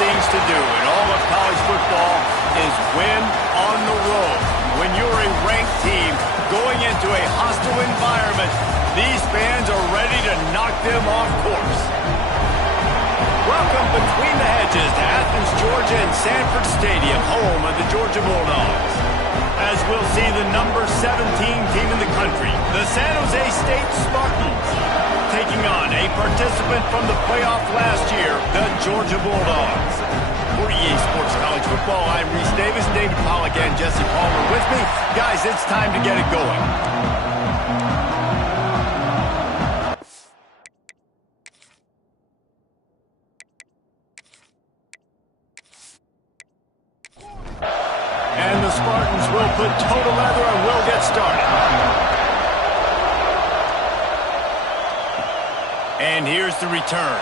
things to do in all of college football is win on the road. When you're a ranked team going into a hostile environment, these fans are ready to knock them off course. Welcome between the hedges to Athens, Georgia and Sanford Stadium, home of the Georgia Bulldogs. As we'll see the number 17 team in the country, the San Jose State Spartans, taking on a participant from the playoff last year, the Georgia Bulldogs. For EA Sports College Football, I'm Reese Davis, David Pollack and Jesse Palmer with me. Guys, it's time to get it going. And the Spartans will put toe to leather and will get started. And here's the return.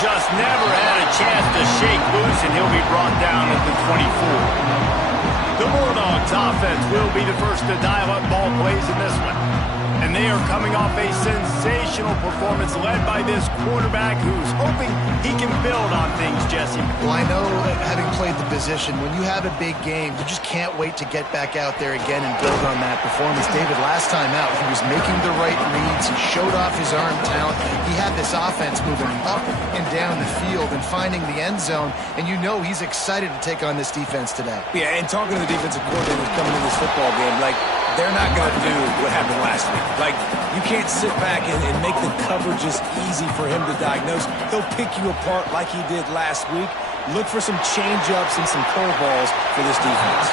Just never had a chance to shake loose, and he'll be brought down at the 24. The Bulldogs offense will be the first to dial up ball plays in this one. And they are coming off a sensational performance led by this quarterback who's hoping he can build on things, Jesse. Well, I know, having played the position, when you have a big game, you just can't wait to get back out there again and build on that performance. David, last time out, he was making the right reads. He showed off his arm talent. He had this offense moving up and down the field and finding the end zone. And you know he's excited to take on this defense today. Yeah, and talking to the defensive coordinators coming into this football game, like, they're not going to do what happened last week. Like, you can't sit back and make the coverages easy for him to diagnose. He'll pick you apart like he did last week. Look for some change-ups and some curveballs for this defense.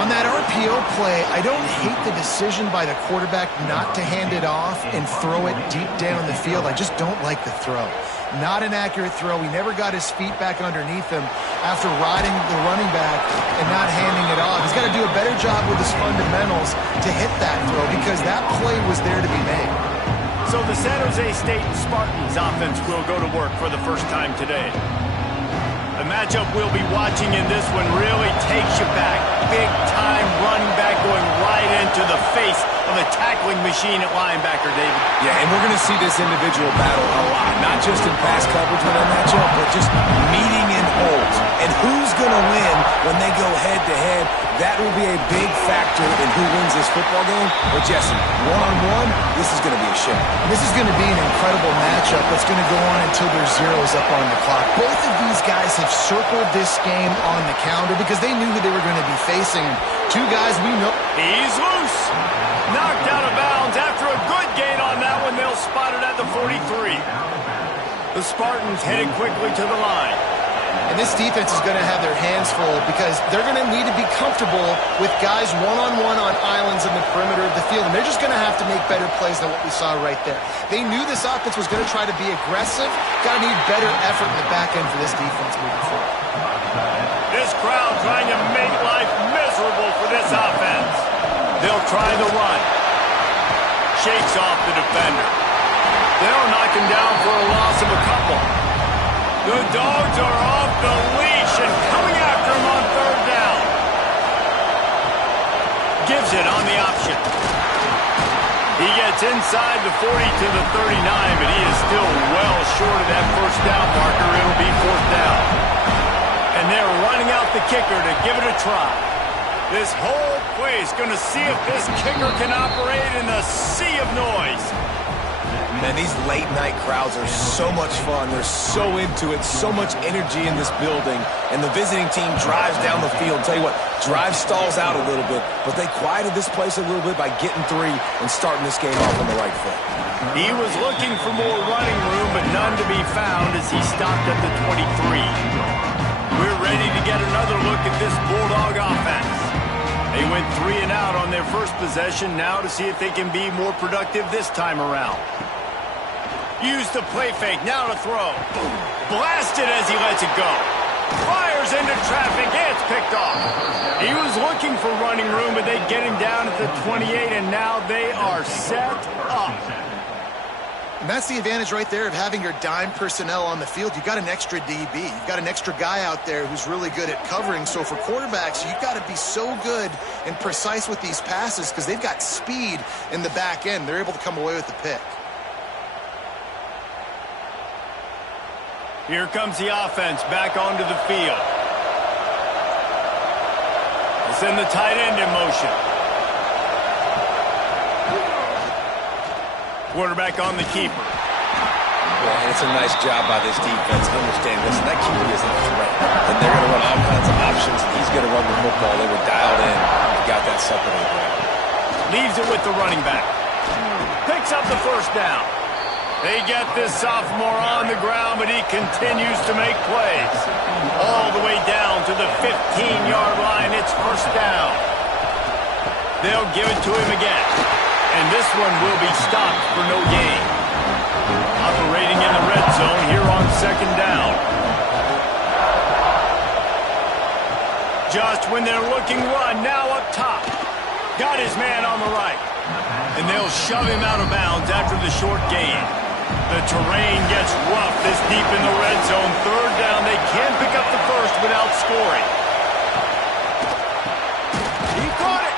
On that RPO play, I don't hate the decision by the quarterback not to hand it off and throw it deep down the field. I just don't like the throw. Not an accurate throw. He never got his feet back underneath him after riding the running back and not handing it off. He's got to do a better job with his fundamentals to hit that throw because that play was there to be made. So the San Jose State Spartans offense will go to work for the first time today. The matchup we'll be watching in this one really takes you back. Big-time running back going right into the face of a tackling machine at linebacker, David. Yeah, and we're going to see this individual battle a lot. Not just in pass coverage when they match up, but just meeting in holes. And who's going to win when they go head-to-head? That will be a big factor in who wins this football game. But, Jesse, one-on-one, this is going to be a show. This is going to be an incredible matchup that's going to go on until there's zeros up on the clock. Both of these guys have circled this game on the calendar because they knew who they were going to be facing. Two guys we know. He's loose. Knocked out of bounds after a good gain on that one. They'll spot it at the 43. The Spartans headed quickly to the line. And this defense is going to have their hands full because they're going to need to be comfortable with guys one-on-one on islands in the perimeter of the field. And they're just going to have to make better plays than what we saw right there. They knew this offense was going to try to be aggressive. Got to need better effort in the back end for this defense moving forward. This crowd trying to make life miserable for this offense. They'll try the run. Shakes off the defender. They'll knock him down for a loss of a couple. The Dogs are off the leash and coming after him on third down. Gives it on the option. He gets inside the 40 to the 39, but he is still well short of that first down marker. It'll be fourth down. And they're running out the kicker to give it a try. This whole play is going to see if this kicker can operate in the sea of noise. Man, these late-night crowds are so much fun. They're so into it, so much energy in this building. And the visiting team drives down the field. Tell you what, drive stalls out a little bit, but they quieted this place a little bit by getting three and starting this game off on the right foot. He was looking for more running room, but none to be found as he stopped at the 23. We're ready to get another look at this Bulldog offense. They went 3 and out on their first possession, now to see if they can be more productive this time around. Use the play fake, now to throw. Blasted as he lets it go. Fires into traffic, it's picked off. He was looking for running room, but they get him down at the 28, and now they are set up. And that's the advantage right there of having your dime personnel on the field. You've got an extra DB. You've got an extra guy out there who's really good at covering. So for quarterbacks, you've got to be so good and precise with these passes because they've got speed in the back end. They're able to come away with the pick. Here comes the offense back onto the field. Send the tight end in motion. Quarterback on the keeper. Yeah, and it's a nice job by this defense. Understand, listen, that keeper isn't a threat. And they're going to run all kinds of options. He's going to run the football. They were dialed in and got that separated there. Leaves it with the running back. Picks up the first down. They get this sophomore on the ground, but he continues to make plays. All the way down to the 15-yard line. It's first down. They'll give it to him again. And this one will be stopped for no gain. Operating in the red zone here on second down. Just when they're looking run, now up top. Got his man on the right. And they'll shove him out of bounds after the short gain. The terrain gets rough this deep in the red zone. Third down, they can pick up the first without scoring. He caught it.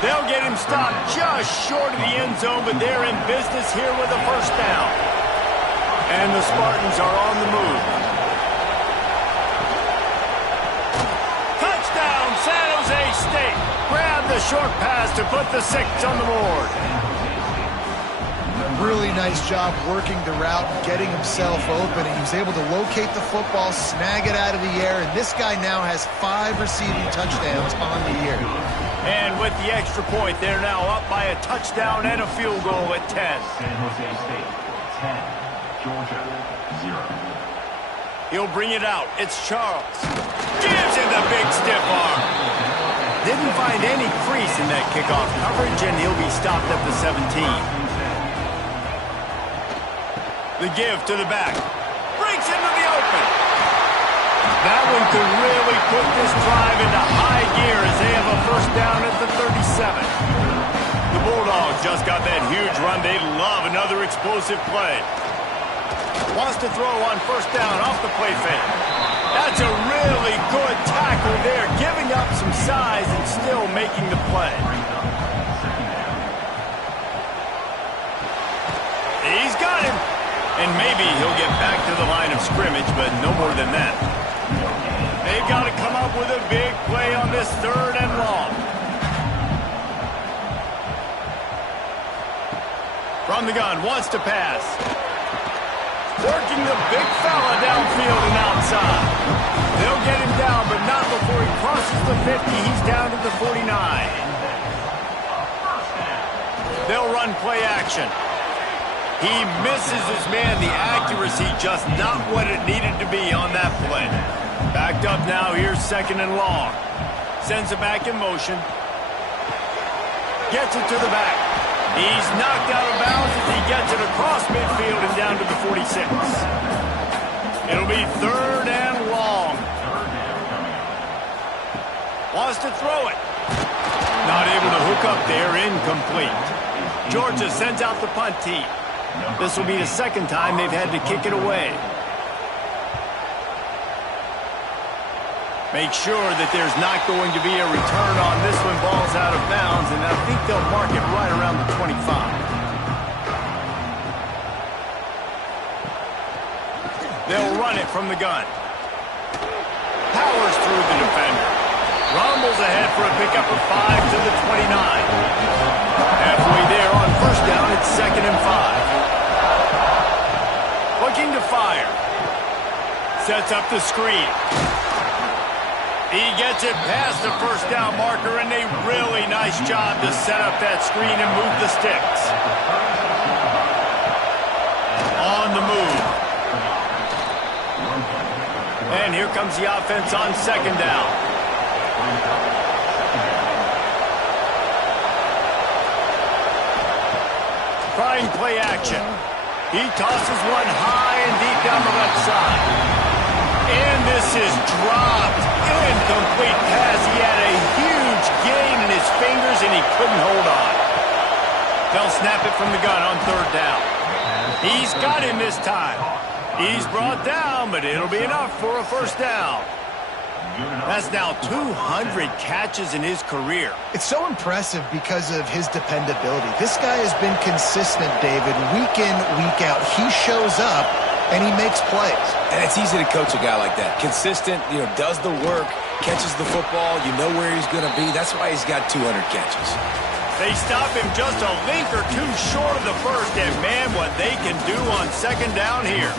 They'll get him stopped just short of the end zone, but they're in business here with a first down. And the Spartans are on the move. Touchdown, San Jose State. Grab the short pass to put the 6 on the board. Really nice job working the route, getting himself open, and he was able to locate the football, snag it out of the air, and this guy now has 5 receiving touchdowns on the year. And with the extra point, they're now up by a touchdown and a field goal at 10. San Jose State, 10, Georgia, 0. He'll bring it out. It's Charles. Gives him the big stiff arm. Didn't find any crease in that kickoff coverage, and he'll be stopped at the 17. The give to the back. Breaks into the open. That one could really put this drive into high gear as they have a first down at the 37. The Bulldogs just got that huge run. They love another explosive play. Wants to throw on first down off the play fake. That's a really good tackle there, giving up some size and still making the play. He's got him. And maybe he'll get back to the line of scrimmage, but no more than that. They've got to come up with a big play on this third and long. From the gun, wants to pass. Working the big fella downfield and outside. They'll get him down, but not before he crosses the 50. He's down to the 49. They'll run play action. He misses his man. The accuracy just not what it needed to be on that play. Backed up now. Here's second and long. Sends it back in motion. Gets it to the back. He's knocked out of bounds as he gets it across midfield and down to the 46. It'll be third and long. Wants to throw it. Not able to hook up there. Incomplete. Georgia sends out the punt team. This will be the second time they've had to kick it away. Make sure that there's not going to be a return on this one. Ball's out of bounds, and I think they'll mark it right around the 25. They'll run it from the gun. Powers through the defender. Rumbles ahead for a pickup of 5 to the 29. Halfway there on first down, it's second and 5. Looking to fire. Sets up the screen. He gets it past the first down marker, and a really nice job to set up that screen and move the sticks. On the move. And here comes the offense on second down. Trying play action. He tosses one high and deep down the left side. And this is dropped. Incomplete pass. He had a huge gain in his fingers, and he couldn't hold on. They'll snap it from the gun on third down. He's got him this time. He's brought down, but it'll be enough for a first down. That's now 200 catches in his career. It's so impressive because of his dependability. This guy has been consistent, David, week in, week out. He shows up and he makes plays. And it's easy to coach a guy like that. Consistent, does the work, catches the football, you know where he's going to be. That's why he's got 200 catches. They stop him just a length or two short of the first, and man, what they can do on second down here.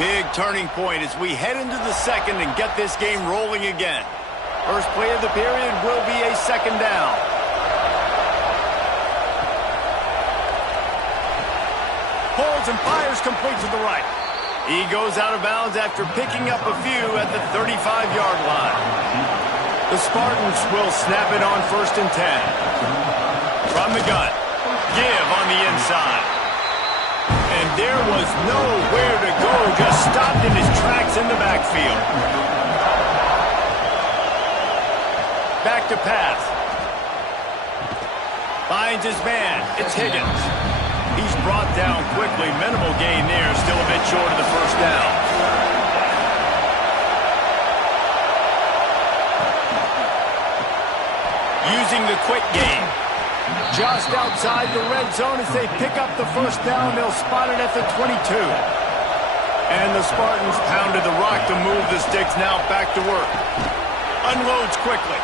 Big turning point as we head into the second and get this game rolling again. First play of the period will be a second down. Pulls and fires complete to the right. He goes out of bounds after picking up a few at the 35-yard line. The Spartans will snap it on 1st and 10. From the gun. Give on the inside. And there was nowhere to go, just stopped in his tracks in the backfield. Back to pass. Finds his man. It's Higgins. He's brought down quickly. Minimal gain there. Still a bit short of the first down. Using the quick game. Just outside the red zone as they pick up the first down. They'll spot it at the 22. And the Spartans pounded the rock to move the sticks. Now back to work. Unloads quickly.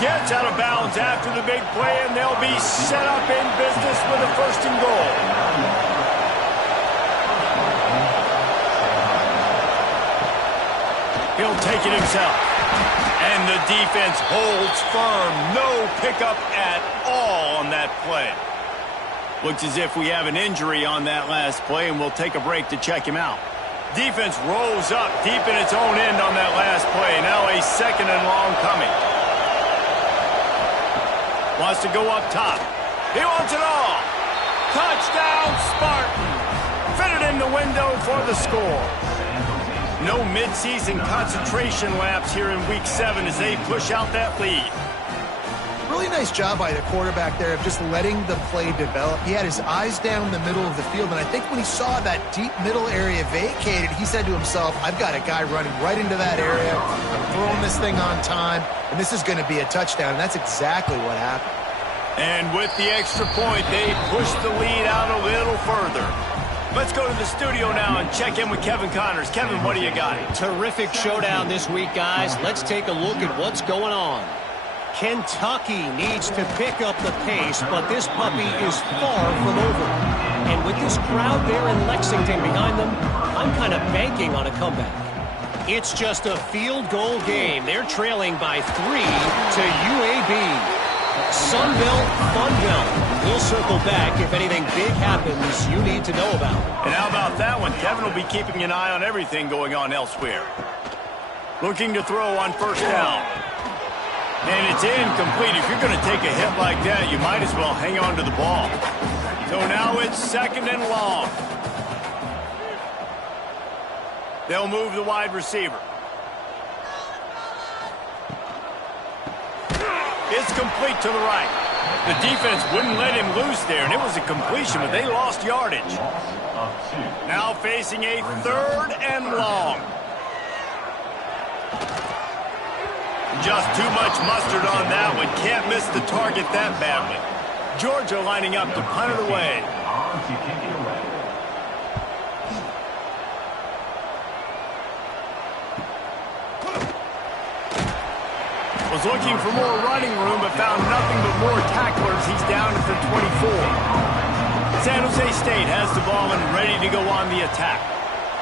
Gets out of bounds after the big play, and they'll be set up in business with a 1st and goal. He'll take it himself. And the defense holds firm. No pickup at all on that play. Looks as if we have an injury on that last play, and we'll take a break to check him out. Defense rolls up deep in its own end on that last play. Now a 2nd and long coming. Wants to go up top. He wants it all. Touchdown, Spartan. Fitted in the window for the score. No midseason concentration laps here in Week 7 as they push out that lead. Really nice job by the quarterback there of just letting the play develop. He had his eyes down the middle of the field, and I think when he saw that deep middle area vacated, he said to himself, I've got a guy running right into that area. I'm throwing this thing on time, and this is going to be a touchdown, and that's exactly what happened. And with the extra point, they push the lead out a little further. Let's go to the studio now and check in with Kevin Connors. Kevin, what do you got? Terrific showdown this week, guys. Let's take a look at what's going on. Kentucky needs to pick up the pace, but this puppy is far from over. And with this crowd there in Lexington behind them, I'm kind of banking on a comeback. It's just a field goal game. They're trailing by 3 to UAB. Sunbelt, Funbelt. We'll circle back if anything big happens you need to know about. And how about that one? Kevin will be keeping an eye on everything going on elsewhere. Looking to throw on 1st down. And it's incomplete. If you're going to take a hit like that, you might as well hang on to the ball. So now it's 2nd and long. They'll move the wide receiver. It's complete to the right. The defense wouldn't let him loose there, and it was a completion, but they lost yardage. Now facing a 3rd and long. Just too much mustard on that one. Can't miss the target that badly. Georgia lining up to punt it away. Was looking for more running room, but found nothing but more tacklers. He's down at the 24. San Jose State has the ball and ready to go on the attack.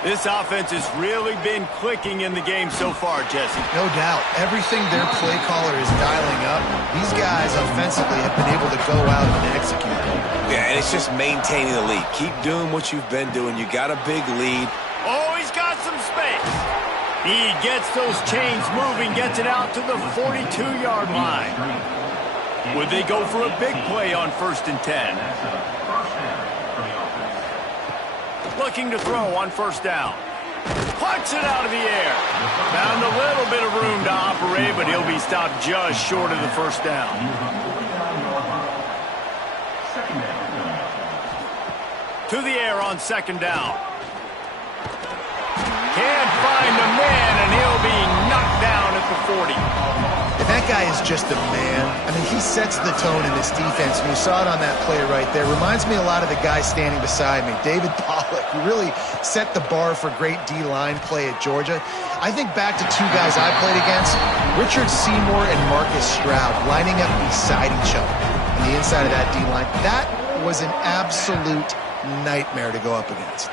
This offense has really been clicking in the game so far, Jesse. No doubt. Everything their play caller is dialing up, these guys offensively have been able to go out and execute. Yeah, and it's just maintaining the lead. Keep doing what you've been doing. You got a big lead. Oh, he's got some space. He gets those chains moving, gets it out to the 42-yard line. Would they go for a big play on 1st and 10? Looking to throw on 1st down. Plucks it out of the air. Found a little bit of room to operate, but he'll be stopped just short of the 1st down. To the air on 2nd down. Can't find a man, and he'll be knocked down at the 40. And that guy is just a man. I mean, he sets the tone in this defense, and you saw it on that play right there. Reminds me a lot of the guy standing beside me, David Pollack, who really set the bar for great D-line play at Georgia. I think back to two guys I played against, Richard Seymour and Marcus Stroud, lining up beside each other on the inside of that D-line. That was an absolute nightmare to go up against.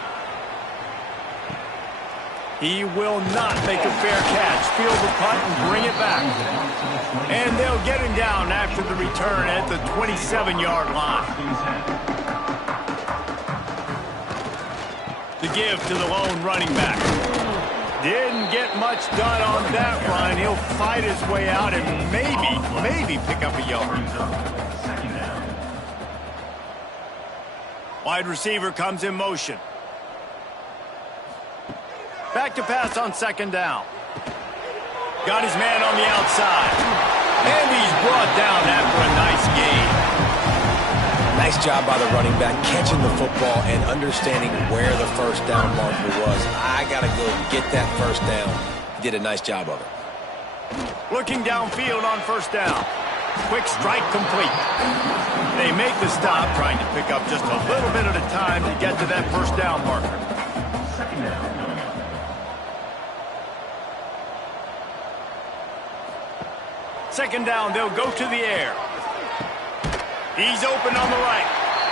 He will not make a fair catch. Field the punt and bring it back. And they'll get him down after the return at the 27-yard line. The give to the lone running back. Didn't get much done on that run. He'll fight his way out and maybe pick up a yard. Wide receiver comes in motion. Back to pass on second down. Got his man on the outside. And he's brought down after a nice gain. Nice job by the running back, catching the football and understanding where the first down marker was. I got to go get that first down. He did a nice job of it. Looking downfield on first down. Quick strike complete. They make the stop, trying to pick up just a little bit at a time to get to that first down marker. Second down, they'll go to the air. He's open on the right.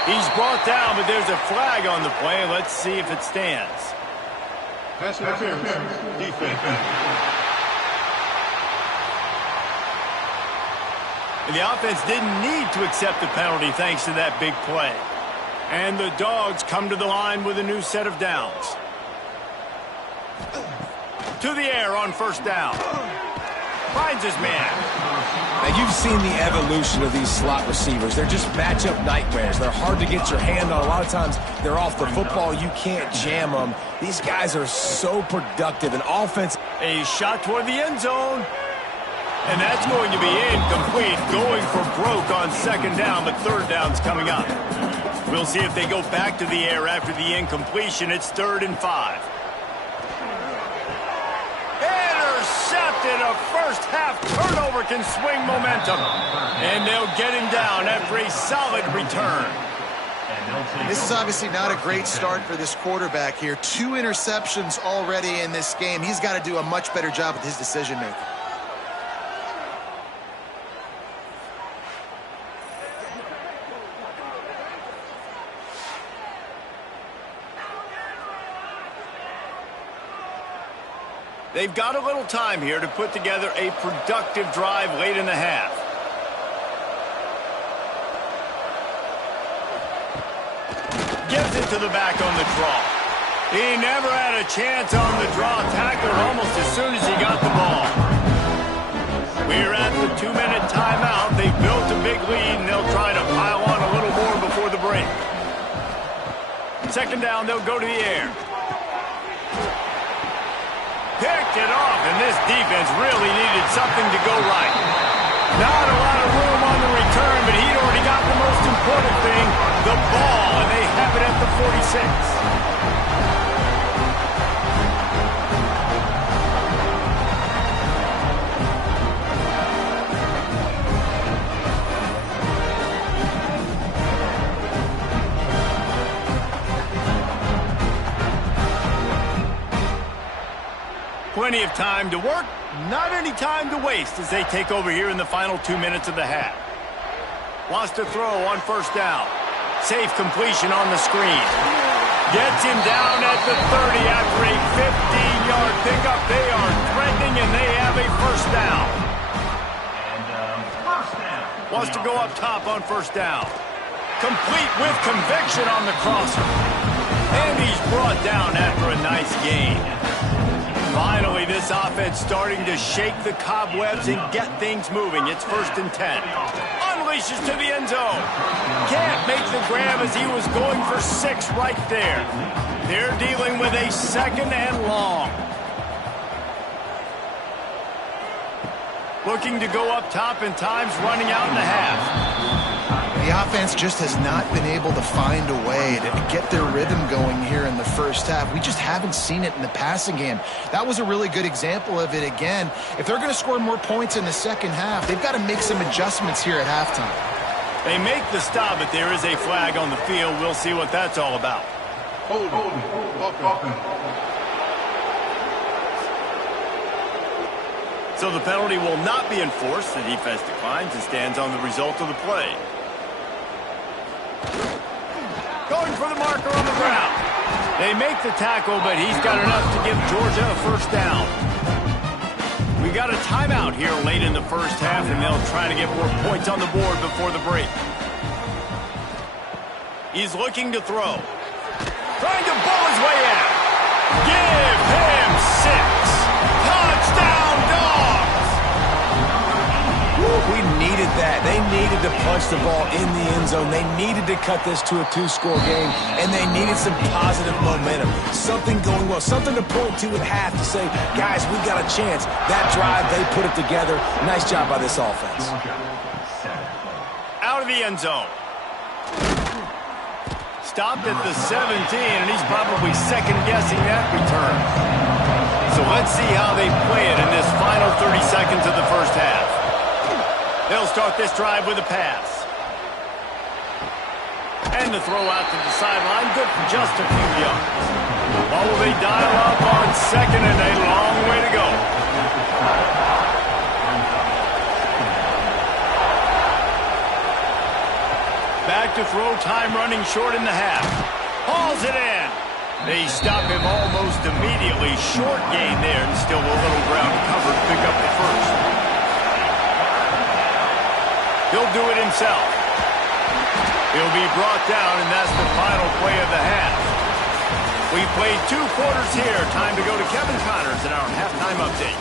He's brought down, but there's a flag on the play. Let's see if it stands. Pass interference. Defense. And the offense didn't need to accept the penalty thanks to that big play. And the Dogs come to the line with a new set of downs. To the air on first down. Finds his man. Now, you've seen the evolution of these slot receivers. They're just matchup nightmares. They're hard to get your hand on. A lot of times, they're off the football. You can't jam them. These guys are so productive. And offense. A shot toward the end zone. And that's going to be incomplete. Going for broke on second down, but third down's coming up. We'll see if they go back to the air after the incompletion. It's 3rd and 5. Intercepted. A first-half turnover can swing momentum. And they'll get him down after a solid return. This is obviously not a great start for this quarterback here. 2 interceptions already in this game. He's got to do a much better job with his decision-making. They've got a little time here to put together a productive drive late in the half. Gives it to the back on the draw. He never had a chance on the draw. Tackler almost as soon as he got the ball. We're at the 2-minute timeout. They built a big lead, and they'll try to pile on a little more before the break. Second down, they'll go to the air. Picked it off, and this defense really needed something to go right. Not a lot of room on the return, but he'd already got the most important thing, the ball, and they have it at the 46. Plenty of time to work, not any time to waste as they take over here in the final 2 minutes of the half. Wants to throw on first down. Safe completion on the screen. Gets him down at the 30 after a 15-yard pickup. They are threatening, and they have a first down. Wants to go up top on first down. Complete with conviction on the crosser. And he's brought down after a nice gain. Finally, this offense starting to shake the cobwebs and get things moving. It's 1st and 10. Unleashes to the end zone. Can't make the grab as he was going for 6 right there. They're dealing with a 2nd and long. Looking to go up top, and time's running out in the half. The offense just has not been able to find a way to get their rhythm going here in the first half. We just haven't seen it in the passing game. That was a really good example of it again. If they're going to score more points in the second half, they've got to make some adjustments here at halftime. They make the stop, but there is a flag on the field. We'll see what that's all about. Hold on. So the penalty will not be enforced. The defense declines and stands on the result of the play. Going for the marker on the ground. They make the tackle, but he's got enough to give Georgia a first down. We got a timeout here late in the first half, and they'll try to get more points on the board before the break. He's looking to throw. Trying to ball his way out. Give him 6. Touchdown, Dogs! We needed that. They needed to punch the ball in the end zone. They needed to cut this to a 2-score game, and they needed some positive momentum. Something going well, something to point to at half to say, guys, we got a chance. That drive, they put it together. Nice job by this offense. Out of the end zone. Stopped at the 17, and he's probably second-guessing that return. So let's see how they play it in this final 30 seconds of the first half. They'll start this drive with a pass. And the throw out to the sideline, good for just a few yards. Or will they dial up on second and a long way to go? Back to throw, time running short in the half. Hauls it in. They stop him almost immediately. Short gain there, and still a little ground covered to pick up the first. He'll do it himself. He'll be brought down, and that's the final play of the half. We played 2 quarters here. Time to go to Kevin Connors in our halftime update.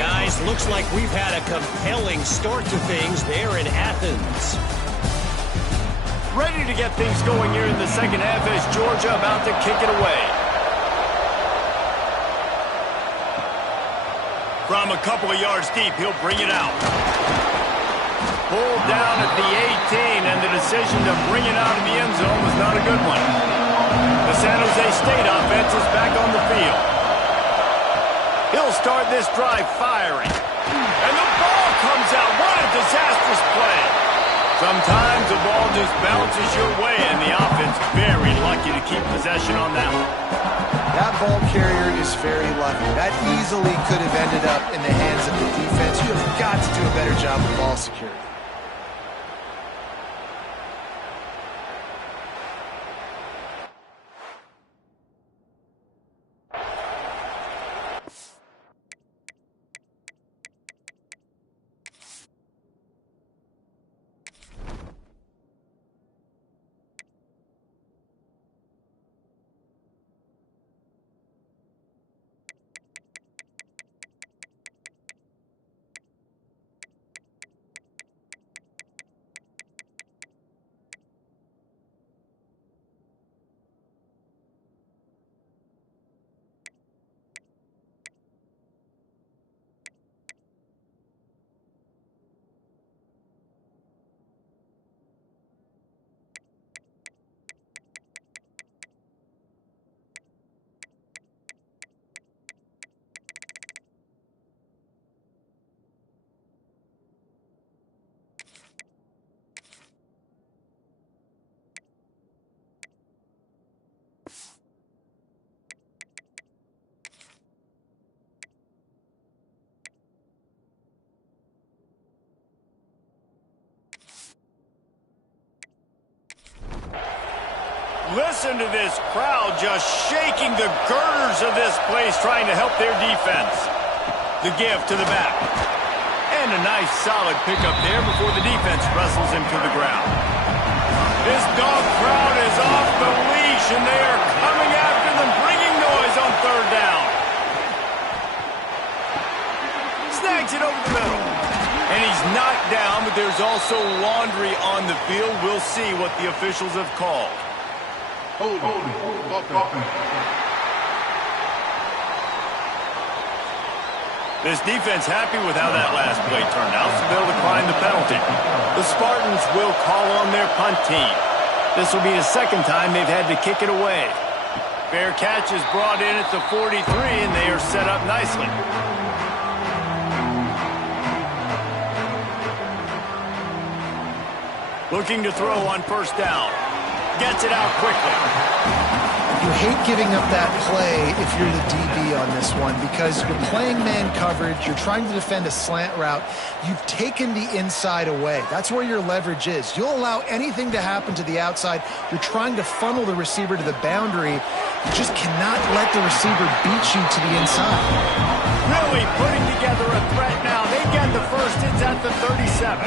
Guys, looks like we've had a compelling start to things there in Athens. Ready to get things going here in the second half as Georgia about to kick it away. From a couple of yards deep, he'll bring it out. Pulled down at the 18, and the decision to bring it out of the end zone was not a good one. The San Jose State offense is back on the field. He'll start this drive firing. And the ball comes out. What a disastrous play. Sometimes the ball just bounces your way, and the offense very lucky to keep possession on that one. That ball carrier is very lucky. That easily could have ended up in the hands of the defense. You have got to do a better job of ball security. Listen to this crowd just shaking the girders of this place, trying to help their defense. The give to the back. And a nice solid pickup there before the defense wrestles him to the ground. This dog crowd is off the leash, and they are coming after them, bringing noise on third down. Snags it over the middle. And he's knocked down, but there's also laundry on the field. We'll see what the officials have called. Hold on. This defense happy with how that last play turned out, so they'll decline the penalty. The Spartans will call on their punt team. This will be the second time they've had to kick it away. Fair catch is brought in at the 43, and they are set up nicely. Looking to throw on first down. Gets it out quickly. You hate giving up that play if you're the DB on this one because you're playing man coverage, you're trying to defend a slant route, you've taken the inside away. That's where your leverage is. You'll allow anything to happen to the outside. You're trying to funnel the receiver to the boundary. You just cannot let the receiver beat you to the inside. Really putting together a threat now. They get the first. It's at the 37.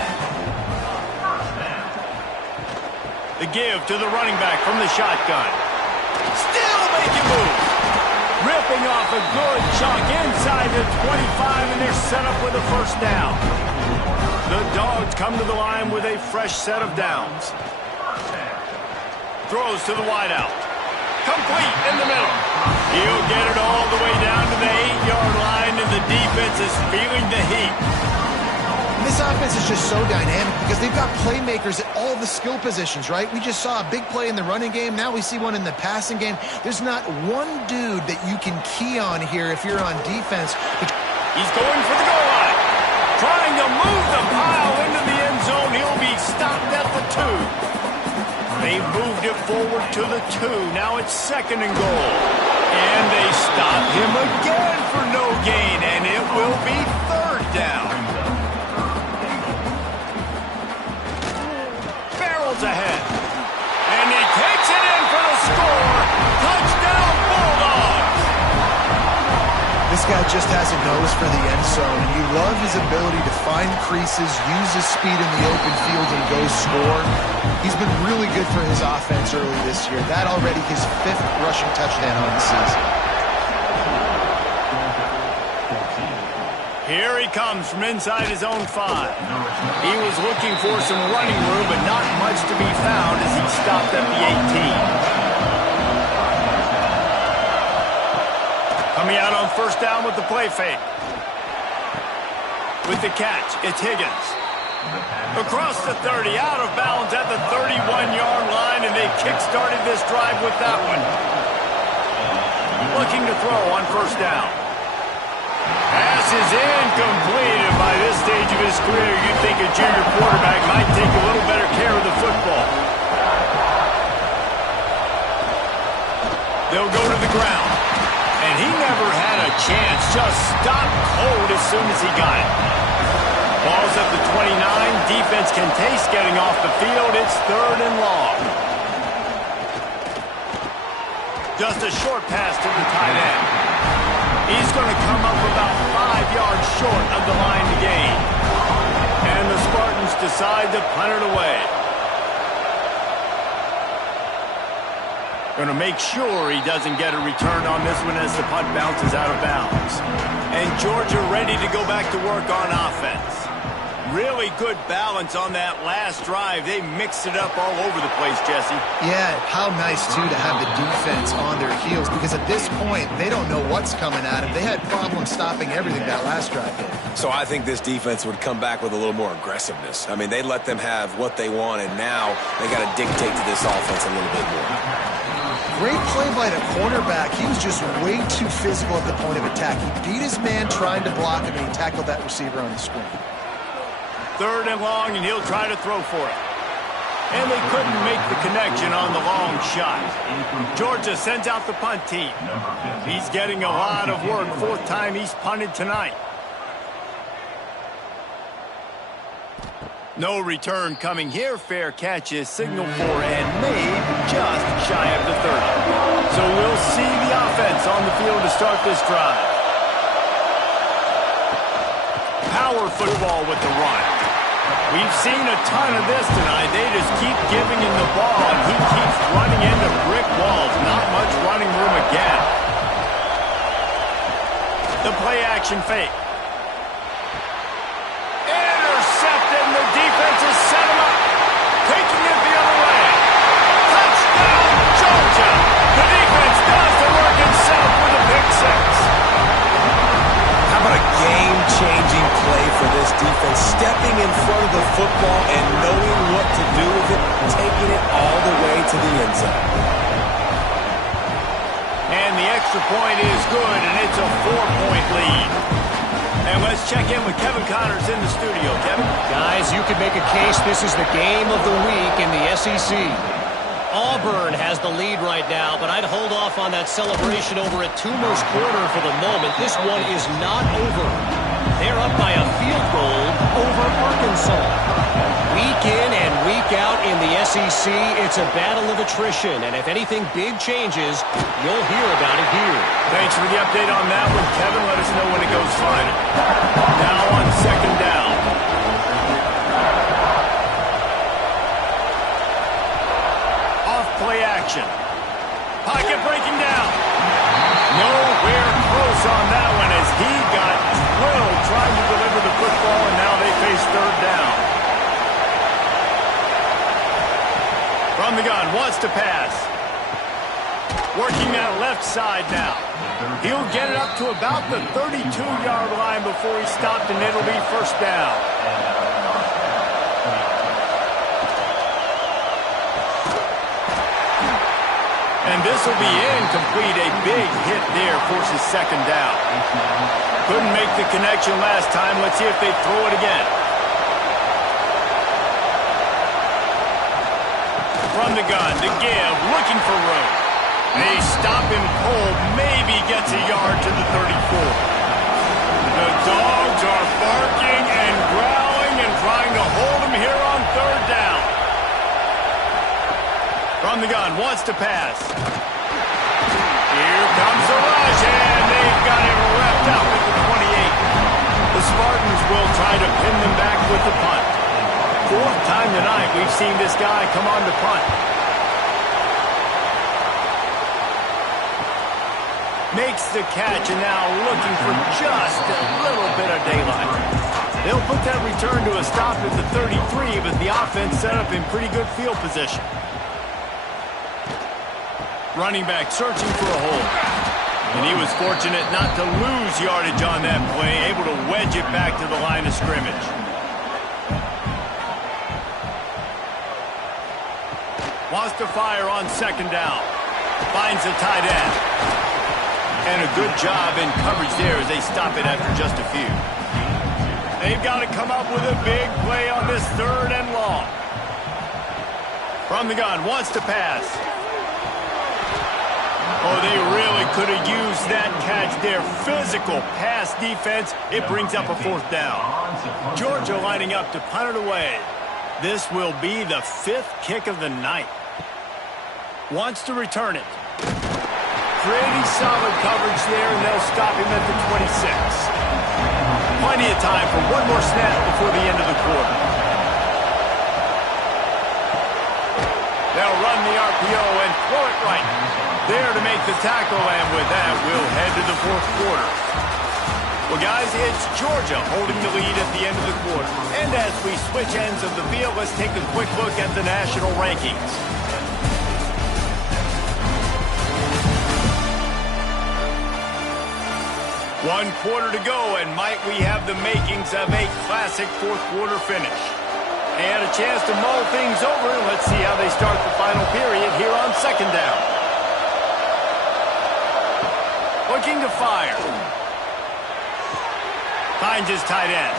The give to the running back from the shotgun. Still making moves. Ripping off a good chunk inside the 25, and they're set up with a first down. The Dogs come to the line with a fresh set of downs. Throws to the wideout. Complete in the middle. He'll get it all the way down to the 8-yard line, and the defense is feeling the heat. This offense is just so dynamic because they've got playmakers at all the skill positions, right? We just saw a big play in the running game. Now we see one in the passing game. There's not one dude that you can key on here if you're on defense. He's going for the goal line. Trying to move the pile into the end zone. He'll be stopped at the 2. They moved it forward to the 2. Now it's second and goal. And they stop him again for no gain, and it will be third down. Ahead. And he takes it in for the score. Touchdown, Bulldogs! This guy just has a nose for the end zone, and you love his ability to find creases, use his speed in the open field, and go score. He's been really good for his offense early this year. That already his 5th rushing touchdown on the season. Here he comes from inside his own 5. He was looking for some running room, but not much to be found as he stopped at the 18. Coming out on first down with the play fake. With the catch, it's Higgins. Across the 30, out of bounds at the 31-yard line, and they kick-started this drive with that one. Looking to throw on first down. Pass is incomplete, and by this stage of his career, you'd think a junior quarterback might take a little better care of the football. They'll go to the ground, and he never had a chance. Just stopped cold as soon as he got it. Ball's at the 29. Defense can taste getting off the field. It's third and long. Just a short pass to the tight end. He's going to come up about 5 yards short of the line to gain. And the Spartans decide to punt it away. Going to make sure he doesn't get a return on this one as the punt bounces out of bounds. And Georgia ready to go back to work on offense. Really good balance on that last drive. They mixed it up all over the place, Jesse. Yeah, how nice, too, to have the defense on their heels because at this point, they don't know what's coming at them. They had problems stopping everything that last drive did. So I think this defense would come back with a little more aggressiveness. I mean, they let them have what they want, and now they got to dictate to this offense a little bit more. Great play by the quarterback. He was just way too physical at the point of attack. He beat his man trying to block him, and he tackled that receiver on the screen. Third and long, and he'll try to throw for it. And they couldn't make the connection on the long shot. Georgia sends out the punt team. He's getting a lot of work. 4th time he's punted tonight. No return coming here. Fair catch is signaled for and made just shy of the 30. So we'll see the offense on the field to start this drive. Power football with the run. We've seen a ton of this tonight. They just keep giving him the ball, and he keeps running into brick walls. Not much running room again. The play action fake. Intercepted, and the defense has set him up. Taking it the other way. Touchdown, Georgia. The defense does the work itself with a pick 6. How about a game in front of the football and knowing what to do with it, taking it all the way to the end zone. And the extra point is good, and it's a 4-point lead. And let's check in with Kevin Connors in the studio. Kevin? Guys, you could make a case this is the game of the week in the SEC. Auburn has the lead right now, but I'd hold off on that celebration over at Toomer's Corner for the moment. This one is not over. They're up by a field goal over Arkansas. Week in and week out in the SEC, it's a battle of attrition, and if anything big changes, you'll hear about it here. Thanks for the update on that one, Kevin. Let us know when it goes final. Now on second down. Off-play action. Pocket breaking down. Nowhere close on that one as he got drilled trying to deliver the football, and now they face third down. From the gun, wants to pass. Working that left side now. He'll get it up to about the 32-yard line before he stopped, and it'll be first down. And this will be incomplete. A big hit there forces second down. Couldn't make the connection last time. Let's see if they throw it again. From the gun, to give, looking for room. They stop him cold, maybe gets a yard to the 34. The dogs are barking and growling and trying to hold him here on third down. From the gun, wants to pass. Here comes the rush, and they've got him wrapped up at the 28. The Spartans will try to pin them back with the punt. Fourth time tonight we've seen this guy come on to punt. Makes the catch, and now looking for just a little bit of daylight. They'll put that return to a stop at the 33, but the offense set up in pretty good field position. Running back searching for a hole. And he was fortunate not to lose yardage on that play, able to wedge it back to the line of scrimmage. Wants to fire on second down. Finds the tight end. And a good job in coverage there as they stop it after just a few. They've got to come up with a big play on this third and long. From the gun, wants to pass. Oh, they really could have used that catch there. Physical pass defense. It brings up a fourth down. Georgia lining up to punt it away. This will be the fifth kick of the night. Wants to return it. Pretty solid coverage there, and they'll stop him at the 26. Plenty of time for one more snap before the end of the quarter. They'll run the RPO and throw it right. There to make the tackle, and with that, we'll head to the fourth quarter. Well, guys, it's Georgia holding the lead at the end of the quarter. And as we switch ends of the field, let's take a quick look at the national rankings. One quarter to go, and might we have the makings of a classic fourth quarter finish. They had a chance to mull things over, and let's see how they start the final period here on second down. Looking to fire. Finds his tight end.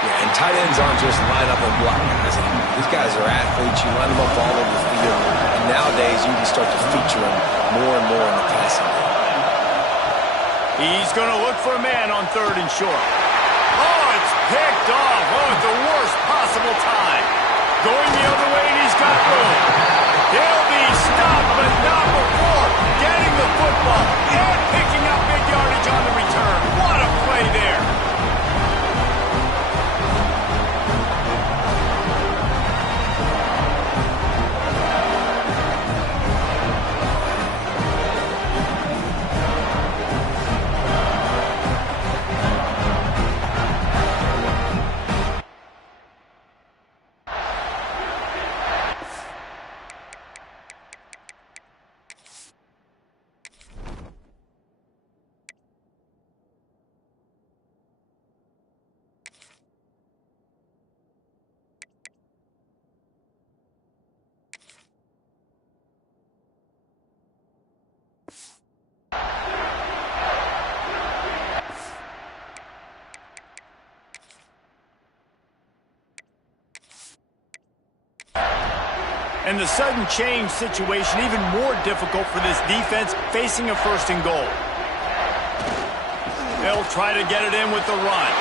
Yeah, and tight ends aren't just line up and block guys. These guys are athletes. You line them up all over the field. And nowadays, you can start to feature them more and more in the passing game. He's going to look for a man on third and short. Oh, it's picked off. Oh, at the worst possible time. Going the other way, and he's got room. He'll be stopped, but not before getting the football and picking up big yardage on the return. What a play there. And the sudden change situation even more difficult for this defense facing a 1st and goal. They'll try to get it in with the run.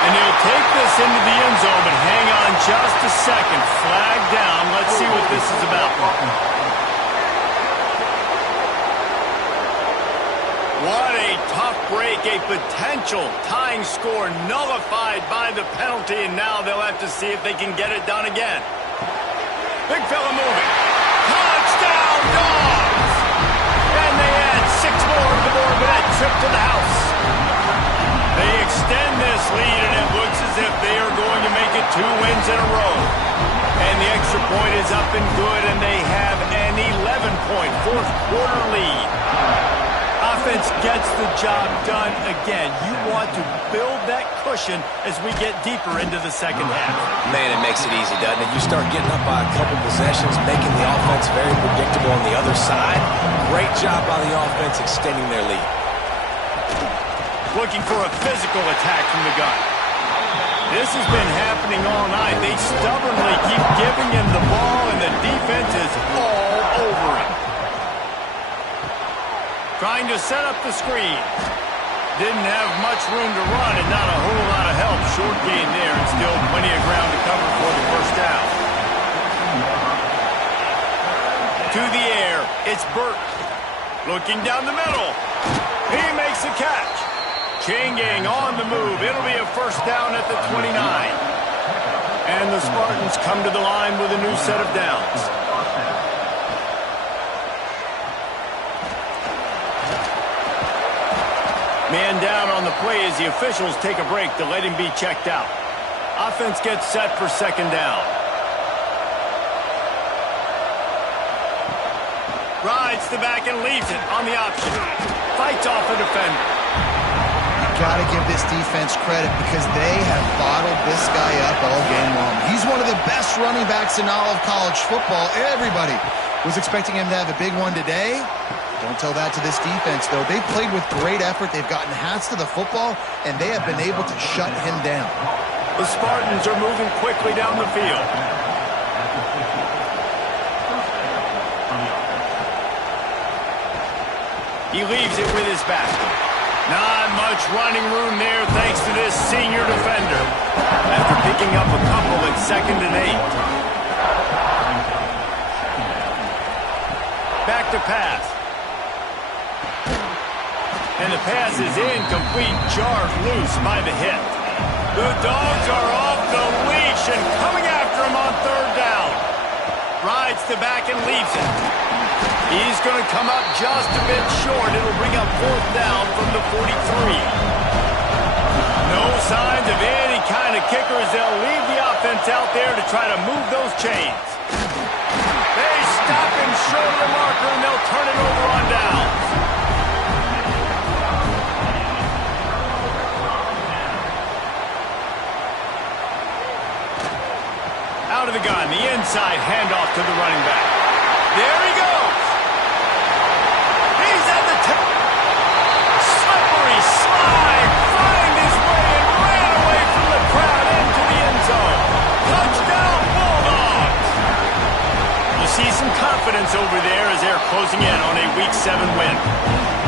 And he'll take this into the end zone, but hang on just a second. Flag down. Let's see what this is about. What a tough break. A potential tying score nullified by the penalty, and now they'll have to see if they can get it done again. Big fella moving. Touchdown, Dogs! And they add 6 more to the board with that trip to the house. They extend this lead, and it looks as if they are going to make it 2 wins in a row. And the extra point is up and good, and they have an 11-point 4th quarter lead. Offense gets the job done again. You want to build that cushion as we get deeper into the second half. Man, it makes it easy, doesn't it? You start getting up by a couple possessions, making the offense very predictable on the other side. Great job by the offense extending their lead. Looking for a physical attack from the gun. This has been happening all night. They stubbornly keep giving him the ball, and the defense is all over him. Trying to set up the screen. Didn't have much room to run and not a whole lot of help. Short gain there and still plenty of ground to cover for the 1st down. To the air, it's Burke. Looking down the middle. He makes a catch. Chain gang on the move. It'll be a 1st down at the 29. And the Spartans come to the line with a new set of downs. Man down on the play as the officials take a break to let him be checked out. Offense gets set for 2nd down. Rides the back and leaves it on the option. Fights off a defender. Got to give this defense credit because they have bottled this guy up all game long. He's one of the best running backs in all of college football. Everybody was expecting him to have a big one today. Don't tell that to this defense, though. They've played with great effort. They've gotten hats to the football, and they have been able to shut him down. The Spartans are moving quickly down the field. He leaves it with his back. Not much running room there thanks to this senior defender. After picking up a couple at 2nd and 8. Back to pass. And the pass is incomplete, jarred loose by the hit. The Dogs are off the leash and coming after him on 3rd down. Rides the back and leaves it. He's going to come up just a bit short. It'll bring up 4th down from the 43. No signs of any kind of kickers. They'll leave the offense out there to try to move those chains. They stop him short of the marker, and they'll turn it over on downs. Out of the gun, the inside handoff to the running back. There he goes. He's at the tip. Slippery slide. Find his way and ran away from the crowd into the end zone. Touchdown, Bulldogs. You see some confidence over there as they're closing in on a Week 7 win.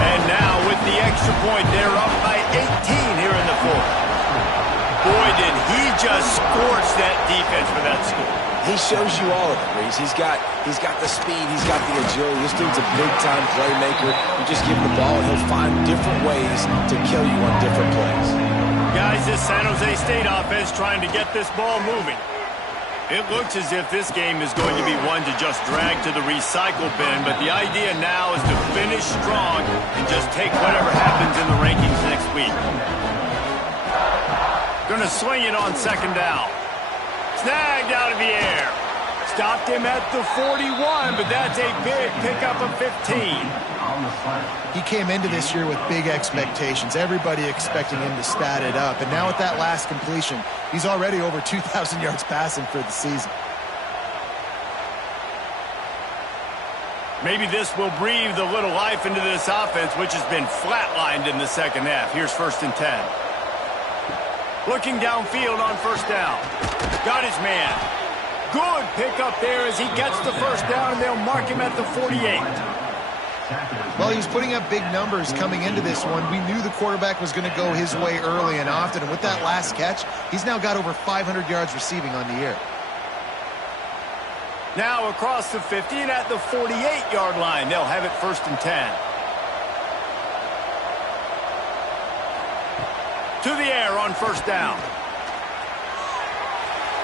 And now with the extra point, they're up by 18 here in the 4th. Boy, did he just scorch that defense for that score. He shows you all of it, Reese. He's got the speed. He's got the agility. This dude's a big-time playmaker. You just give him the ball, and he'll find different ways to kill you on different plays. Guys, this San Jose State offense trying to get this ball moving. It looks as if this game is going to be one to just drag to the recycle bin, but the idea now is to finish strong and just take whatever happens in the rankings next week. Going to swing it on 2nd down. Snagged out of the air. Stopped him at the 41, but that's a big pickup of 15. He came into this year with big expectations. Everybody expecting him to stat it up. And now with that last completion, he's already over 2,000 yards passing for the season. Maybe this will breathe a little life into this offense, which has been flatlined in the second half. Here's 1st and 10. Looking downfield on 1st down. Got his man. Good pickup there as he gets the 1st down, and they'll mark him at the 48. Well, he was putting up big numbers coming into this one. We knew the quarterback was going to go his way early and often, and with that last catch, he's now got over 500 yards receiving on the year. Now across the 50 and at the 48-yard line, they'll have it 1st and 10. To the air on 1st down.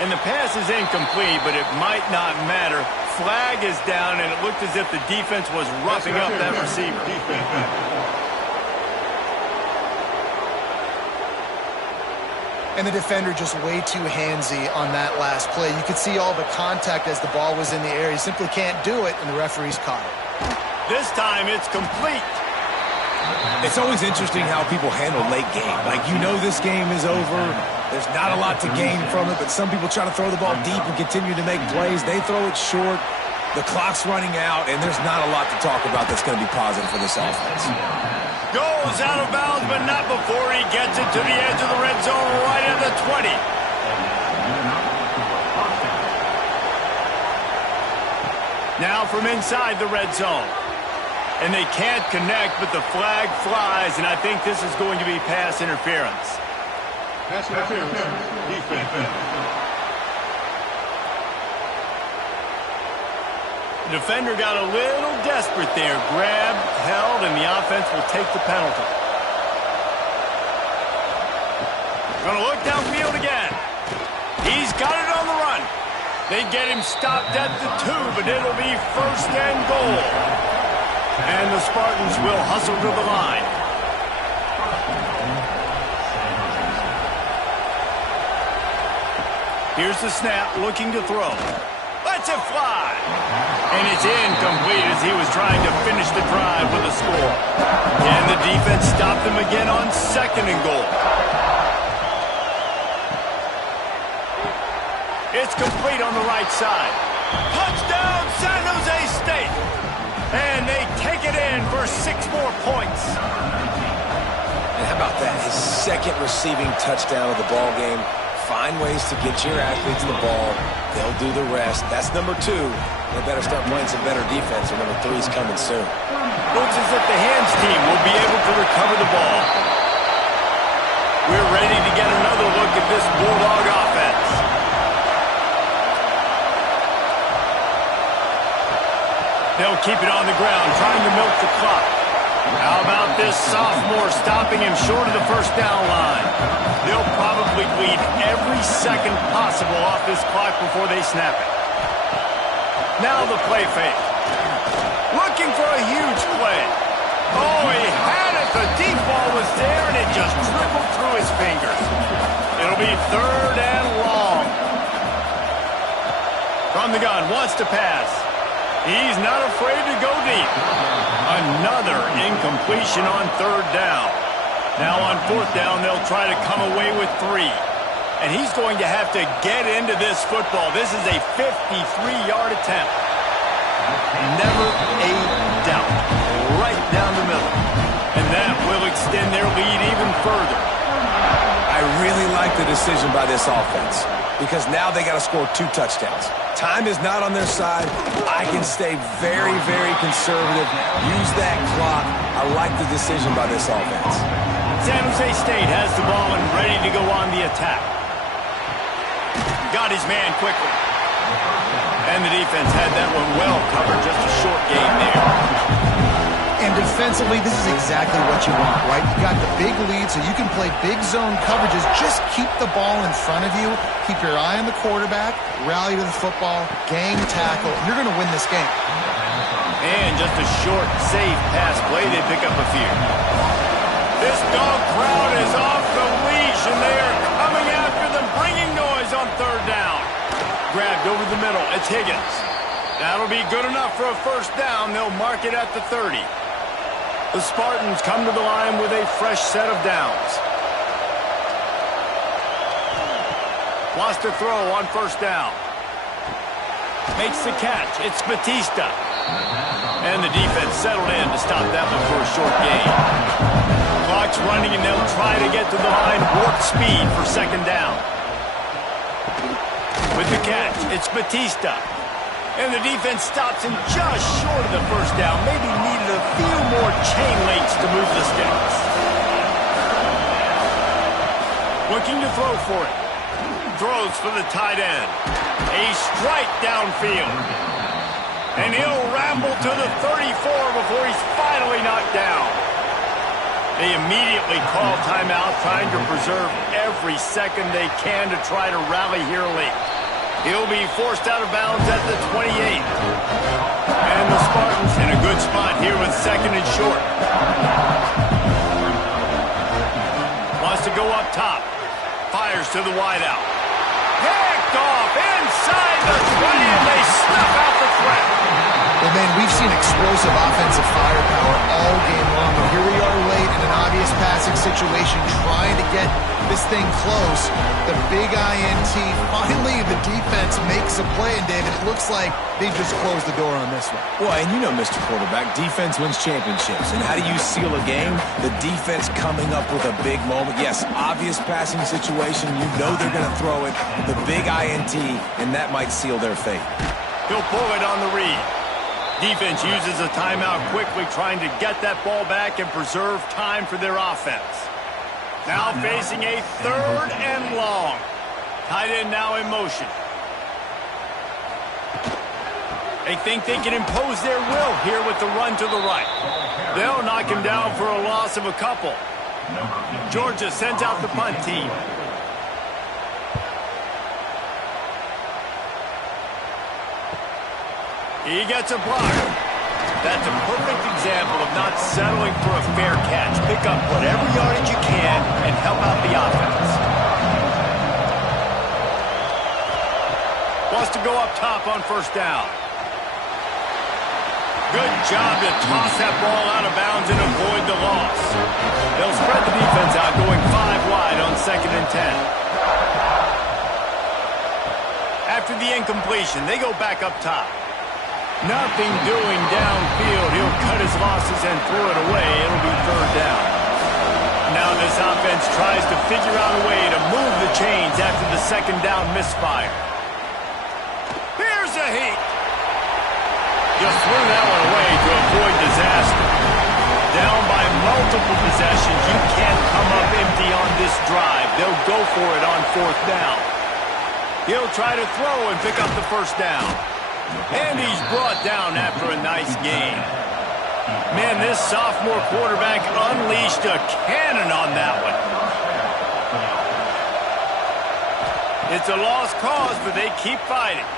And the pass is incomplete, but it might not matter. Flag is down, and it looked as if the defense was roughing up that receiver. And the defender just way too handsy on that last play. You could see all the contact as the ball was in the air. He simply can't do it, and the referee's caught it. This time it's complete. It's always interesting how people handle late game. Like, you know this game is over. There's not a lot to gain from it, but some people try to throw the ball deep and continue to make plays. They throw it short. The clock's running out, and there's not a lot to talk about that's going to be positive for this offense. Goes out of bounds, but not before he gets it to the edge of the red zone right at the 20. Now from inside the red zone. And they can't connect, but the flag flies, and I think this is going to be pass interference. Pass interference. Defense. The defender got a little desperate there. Grabbed, held, and the offense will take the penalty. Going to look downfield again. He's got it on the run. They get him stopped at the 2, but it'll be 1st and goal. And the Spartans will hustle to the line. Here's the snap, looking to throw. Lets it fly. And it's incomplete as he was trying to finish the drive with a score. And the defense stopped him again on 2nd and goal. It's complete on the right side. Touchdown, San Jose State. And they take it in for 6 more points. And how about that? His 2nd receiving touchdown of the ball game. Find ways to get your athletes the ball. They'll do the rest. That's number 2. They better start playing some better defense, or number 3 is coming soon. Looks as if the hands team will be able to recover the ball. We're ready to get another look at this Bulldog offense. They'll keep it on the ground, trying to milk the clock. How about this sophomore stopping him short of the 1st down line? They'll probably bleed every second possible off this clock before they snap it. Now the play fake. Looking for a huge play. Oh, he had it. The deep ball was there, and it just trickled through his fingers. It'll be 3rd and long. From the gun, wants to pass. He's not afraid to go deep. Another incompletion on 3rd down. Now on 4th down, they'll try to come away with 3. And he's going to have to get into this football. This is a 53-yard attempt. Never a doubt. Right down the middle. And that will extend their lead even further. I really like the decision by this offense, because now they got to score 2 touchdowns. Time is not on their side. I can stay very, very conservative. Use that clock. I like the decision by this offense. San Jose State has the ball and ready to go on the attack. Got his man quickly. And the defense had that one well covered. Just a short gain there. And defensively, this is exactly what you want, right? You got the big lead, so you can play big zone coverages. Just keep the ball in front of you. Keep your eye on the quarterback. Rally to the football. Gang tackle. You're going to win this game. And just a short, safe pass play. They pick up a few. This dog crowd is off the leash, and they are coming after them, bringing noise on 3rd down. Grabbed over the middle. It's Higgins. That'll be good enough for a 1st down. They'll mark it at the 30. The Spartans come to the line with a fresh set of downs. Wants to throw on 1st down. Makes the catch. It's Batista. And the defense settled in to stop that one for a short gain. Clock's running, and they'll try to get to the line. Warp speed for second down. With the catch, it's Batista. And the defense stops him just short of the first down. Maybe needed a few more chain links to move the sticks. Looking to throw for it. Throws for the tight end. A strike downfield. And he'll ramble to the 34 before he's finally knocked down. They immediately call timeout, trying to preserve every second they can to try to rally here late. He'll be forced out of bounds at the 28. And the Spartans in a good spot here with second and short. Wants to go up top. Fires to the wideout. Picked off inside the 20, and they snuff out the threat. Well, man, we've seen explosive offensive firepower all game long, but here we are late in an obvious passing situation, trying to get this thing close. The big INT, finally the defense makes a play, and David, it looks like they just closed the door on this one. Well, and you know, Mr. Quarterback, defense wins championships. And how do you seal a game? The defense coming up with a big moment. Yes, obvious passing situation. You know they're going to throw it. The big INT, and that might seal their fate. He'll pull it on the read. Defense uses a timeout quickly, trying to get that ball back and preserve time for their offense. Now facing a third and long. Tight end now in motion. They think they can impose their will here with the run to the right. They'll knock him down for a loss of a couple. Georgia sends out the punt team. He gets a block. That's a perfect example of not settling for a fair catch. Pick up whatever yardage you can and help out the offense. Wants to go up top on first down. Good job to toss that ball out of bounds and avoid the loss. They'll spread the defense out, going 5 wide on second and 10. After the incompletion, they go back up top. Nothing doing downfield. He'll cut his losses and throw it away. It'll be third down. Now this offense tries to figure out a way to move the chains after the second down misfire. Here's a heat. Just threw that one away to avoid disaster. Down by multiple possessions. You can't come up empty on this drive. They'll go for it on fourth down. He'll try to throw and pick up the first down. And he's brought down after a nice gain. Man, this sophomore quarterback unleashed a cannon on that one. It's a lost cause, but they keep fighting.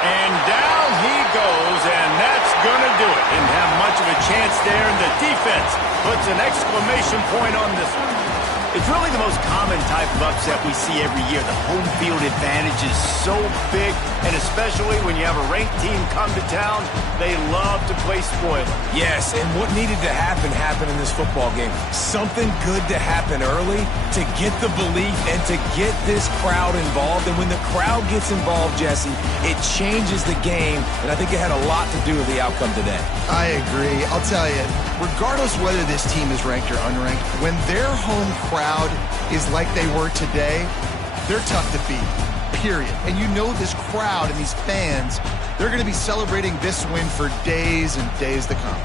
And down he goes, and that's going to do it. Didn't have much of a chance there, and the defense puts an exclamation point on this one. It's really the most common type of upset we see every year. The home field advantage is so big, and especially when you have a ranked team come to town, they love to play spoiler. Yes, and what needed to happen happened in this football game. Something good to happen early to get the belief and to get this crowd involved. And when the crowd gets involved, Jesse, it changes the game, and I think it had a lot to do with the outcome today. I agree. I'll tell you, regardless whether this team is ranked or unranked, when their home crowd is like they were today, they're tough to beat, period. And you know this crowd and these fans, they're going to be celebrating this win for days and days to come.